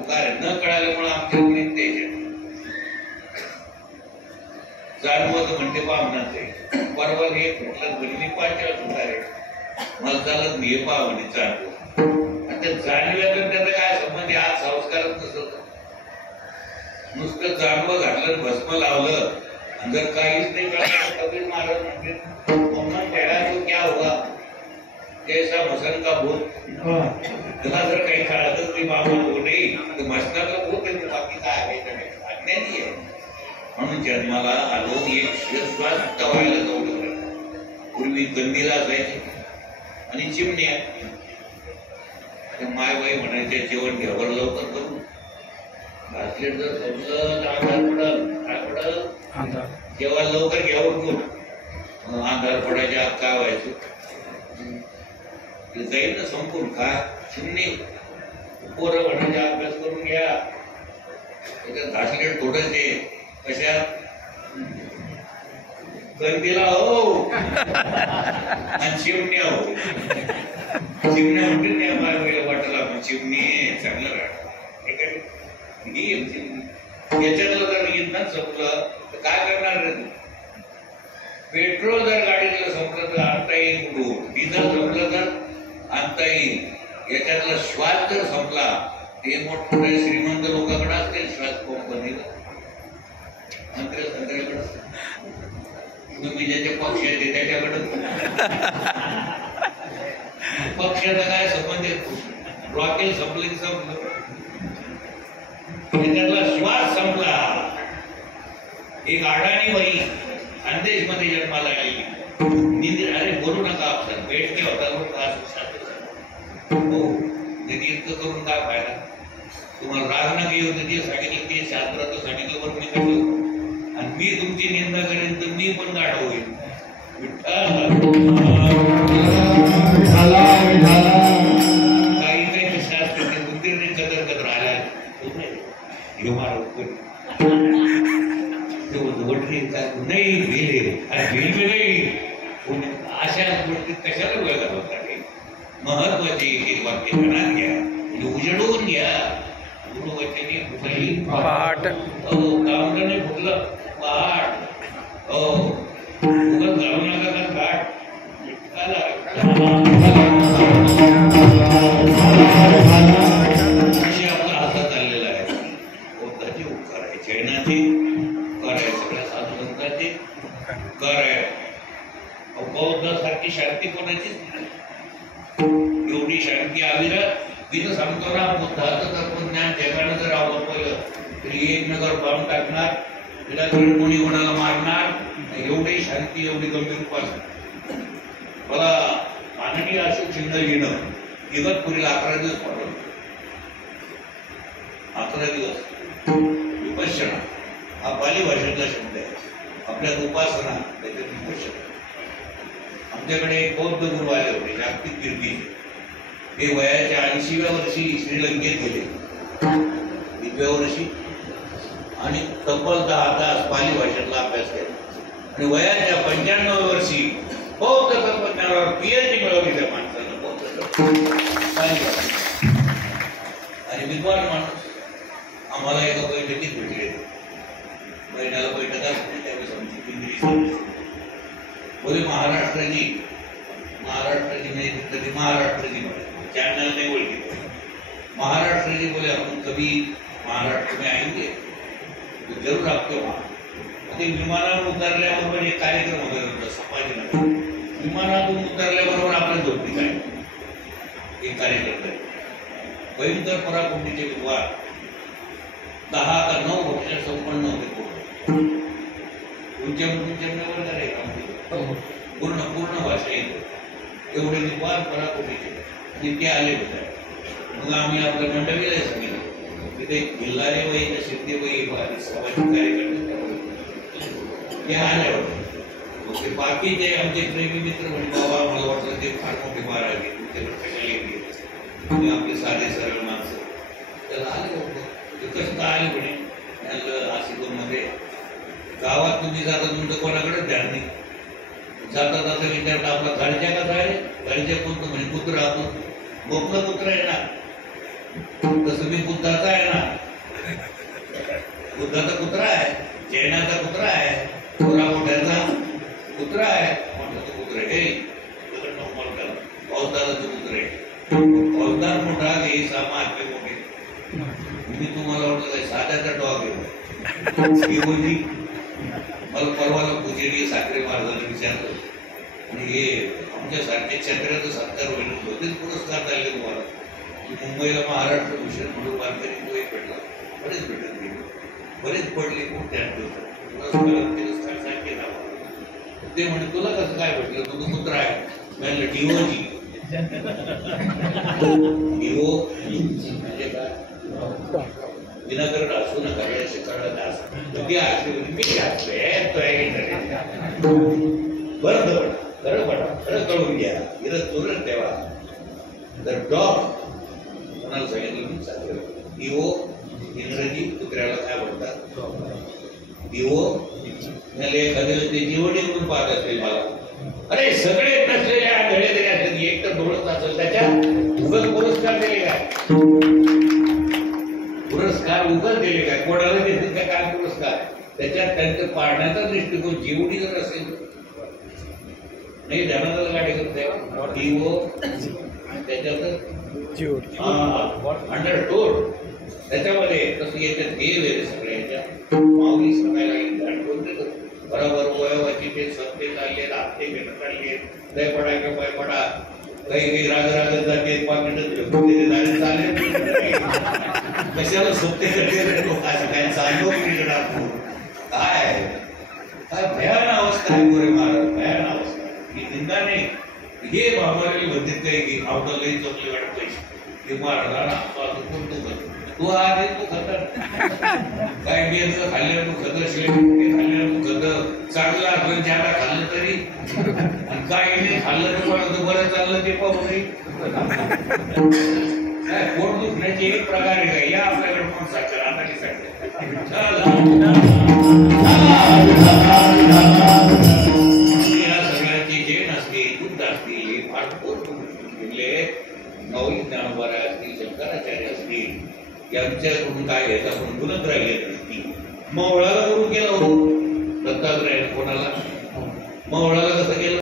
उपकार आहे न कळाल्यामुळे आमच्या मुलीत द्यायचे जाणवत म्हणते पाहुणाचे परवा हे म्हटलं घरी पाचव्या सुधारे मला चालत मी हे पाहुणे जाणवं आणि त्या जाणव्याचा त्याचा काय संबंध हा संस्कारच नसत नुसतं जाणवं घातलं भस्म लावलं आणि जर काहीच नाही कळलं कबीर महाराज म्हणते मम्मा टेढ़ा तो क्या हुआ जैसा मसन का भूत त्याला जर काही कळतच नाही बाबा हो नाही तर मसनाचं भूत आहे बाकी काय आहे अज्ञानी आहे म्हणून जन्माला आलो एक श्वास व्हायला जाऊ पूर्वी गंदीला असायचे आणि चिमण्या मायबाई म्हणायचे जेवण घ्यावर लवकर करू घातले जर समजलं अंधार पडल काय पडल जेव्हा लवकर घ्यावर करू अंधार पडायच्या काय व्हायचं जाईल ना संपूर्ण काय चिमणी पोरं म्हणायचे अभ्यास करून घ्या त्याच्यात घासले थोडंचे कशात गंदीला हो आणि चिमण्या हो चिमण्या म्हणते त्या मायबाईला वाटला चिमणी चांगलं राहणार याच्यातलं जर इंधन संपलं तर काय करणार रे तू पेट्रोल जर गाडीतलं संपलं तर आणता येईल कुठून डिझेल संपलं तर आणता येईल याच्यातला श्वास जर संपला ते मोठमोठ्या श्रीमंत लोकांकडे असतील श्वास कंपनीला मंत्र्याकडे तुम्ही ज्याचे पक्ष येते त्याच्याकडे पक्षाचा काय संबंध रॉकेल संपले की संपलं त्याच्यातला श्वास संपला एक अडाणी बाई खानदेश मध्ये जन्माला आली निंद अरे बोलू नका आपण भेट होता हो इतकं करून काय फायदा तुम्हाला राग ना घेऊ ते सांगितलं ते शास्त्राचं सांगितलं बरं मी कळलं आणि मी तुमची निंदा करेन तर मी पण गाढ होईल काही काही शास्त्र बुद्धीने कदर कदर आला नाही भेले अशा गोष्टी कशाला वेळ घालवता महत्वाचे एक वाक्य मनात घ्या उजडून घ्या गुरुवचनी कुठलंही पहाट कामराने फुटलं पहाट हो उगत घालू नका का घाट आपला हातात चाललेला आहे बौद्धाचे उपकार आहे जैनाचे उपकार आहे सगळ्या साधू संतांचे उपकार आहे बौद्धासारखी शांती कोणाचीच नाही एवढी शांती अविरत मी तर सांगतो ना बुद्धाचं तत्वज्ञान जगानं जर आवडलं तरी एक नगर बांधून टाकणार तिला कोणी कोणाला मारणार एवढी शांती एवढी गंभीर उपासना मला माननीय अशोक शिंदे येणं इगतपुरीला 11 दिवस पाठवलं 11 दिवस विपश्यना हा पाली भाषेतला शब्द आहे आपल्यात उपासना त्याच्यात विपश्यना आमच्याकडे एक बौद्ध गुरु आले होते जागतिक कीर्ती ते वयाच्या 80व्या वर्षी श्रीलंकेत गेले 20व्या वर्षी आणि तब्बल 10 तास पाली भाषेतला अभ्यास केला आणि वयाच्या 95व्या वर्षी बौद्ध तत्वज्ञानावर PhD मिळवली त्या माणसानं पाली भाषा आणि विद्वान माणूस आम्हाला एका बैठकीत भेटले महिन्याला बैठक असते त्यावेळेस आमची केंद्रीय बोले महाराष्ट्राची नहीं कभी महाराष्ट्र जी चैनल नहीं बोलती महाराष्ट्र जी बोले हम कभी महाराष्ट्र में आएंगे तो जरूर आपके वहां विमानावर उतरल्याबरोबर एक कार्यक्रम होता संभाजीनगर विमानातून उतरल्याबरोबर आपल्या झोपडी काय एक कार्यक्रम भयंकर पराकोटीचे विद्वान 10 का 9 वर्ष संपन्न होते पूर्ण भाषा येत एवढे विद्वान पराकोटीचे आणि ते आले होते मग आम्ही आपल्या मंडळीला सांगितलं तिथे किल्लारे वही सिद्धेबाई सामाजिक कार्यकर्ते ते आले होते ते बाकीचे आमचे प्रेमी मित्र म्हणजे बाबा मला वाटलं ते फार मोठे महाराज तुमच्याकडे कशाला येते तुम्ही आपले साधे सरळ माणसं त्याला आले होते ते कसं आले म्हणे नाशिक मध्ये गावात तुम्ही जाता तुमचं कोणाकडेच ध्यान नाही जाता जाता विचारता आपला घरच्या कसा आहे घरच्या कोणतं म्हणजे पुत्र आपण मोकळं पुत्र आहे ना तसं मी बुद्धाचा आहे ना, बुद्धाचा कुत्रा आहे, जैनाचा कुत्रा आहे, थोरा मोठ्याचा कुत्रा आहे, मोठ्याचा कुत्रा हे अवताराचं कुत्रे अवतार मोठा घे सामान्य मोठे. मी तुम्हाला वाटलं काय साध्याचा डॉग आहे. मला परवाला पुजेरी साखरे महाराजांनी विचारलं आणि हे आमच्यासारखे चक्राचं सत्कार होईल बरेच पुरस्कार झाले तुम्हाला. मुंबईला महाराष्ट्र भूषण म्हणून वारकरी तो एक भेटला, बरेच भेटत गेले, बरेच पडले, खूप पुरस्कार सांगे ना. ते म्हणजे तुला कसं काय भेटलं, तुझं कुत्रा आहे. म्हणलं डिओजी. डिओ म्हणजे काय, विनाकारण असू नका असे कळलं ना. मी बरं खरं पडा, खरं कळून घ्या, इथं चोरण ठेवा. तर डॉग कोणाला सांगितलं मी सांगितलं. डिओ इंग्रजी कुत्र्याला काय म्हणतात, डिओ. एखाद्याला ते जीवनी म्हणून पाहत असेल मला, अरे सगळे नसलेल्या धडे जरी असेल, एक तर डोळत असेल त्याच्यात उगल पुरस्कार दिले काय, पुरस्कार उगल दिले काय, कोणाला देतील का काय पुरस्कार. त्याच्यात त्यांचं पाळण्याचा दृष्टिकोन जीवनी जर असेल नाही ध्यानाला गाडी करते डिओ त्याच्यात अंडरस्टूड. त्याच्यामध्ये कसं येतात हे वेळे सगळ्याच्या माऊली सांगायला ध्यान कोणते बरोबर वयोवाची ते सत्ते चालले, हप्ते घेणं चालले, लय पडा का पाय पडा, काही रागत जाते, पाकिट चालेल कशाला सत्ते करते लोकांचं काय चाललो काय काय भयान अवस्था आहे. गोरे महाराज भयान अवस्था ही निंदा नाही. हे बाबाला म्हणतात काय की आवडलंही चोपले वाटत पैसे हे महाराजांना कोणतं तू आहे तू खतर काय बियरचं खाल्लं तू खतर शिले खाल्लं तू खतं चांगलं असलं ज्याला खाल्लं तरी, आणि काय नाही खाल्लं तर कोणाचं बरं चाललं ते पाहू नाही. काय पोट दुखण्याचे एक प्रकार आहे काय, या आपल्याकडे कोण साक्षर आता या सगळ्यांची जेण असते, बुद्ध असतील, फारपूर नवई ज्ञानोबा असतील, शंकराचार्य असतील, यांच्याकडून काय घ्यायचं आपण गुणच राहिले नसती. मवळाला गुरु केला हो दत्तात्रयाने कोणाला, मवळाला कसं केलं